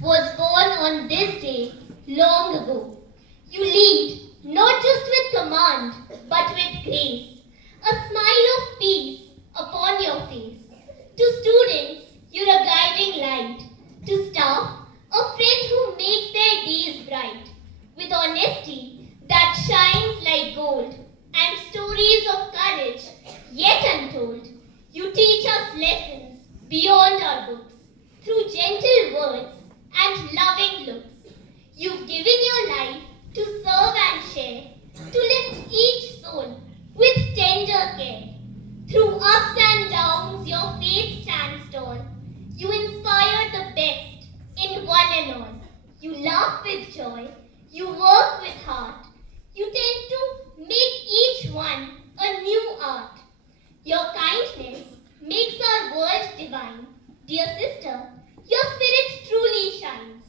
was born on this day long ago. You lead not just with command but with grace, a smile of peace upon your face. To students, you're a guiding light. To staff, a friend who makes their days bright. With honesty that shines like gold and stories of courage yet untold, you teach us lessons beyond our books through gentle words and loving looks. You've given your life to serve and share, to lift each soul with tender care. Through ups and downs, your faith stands tall. You inspire the best in one and all. You laugh with joy, you work with heart. You tend to make each one a new art. Your kindness makes our world divine. Dear sister, your spirit truly shines.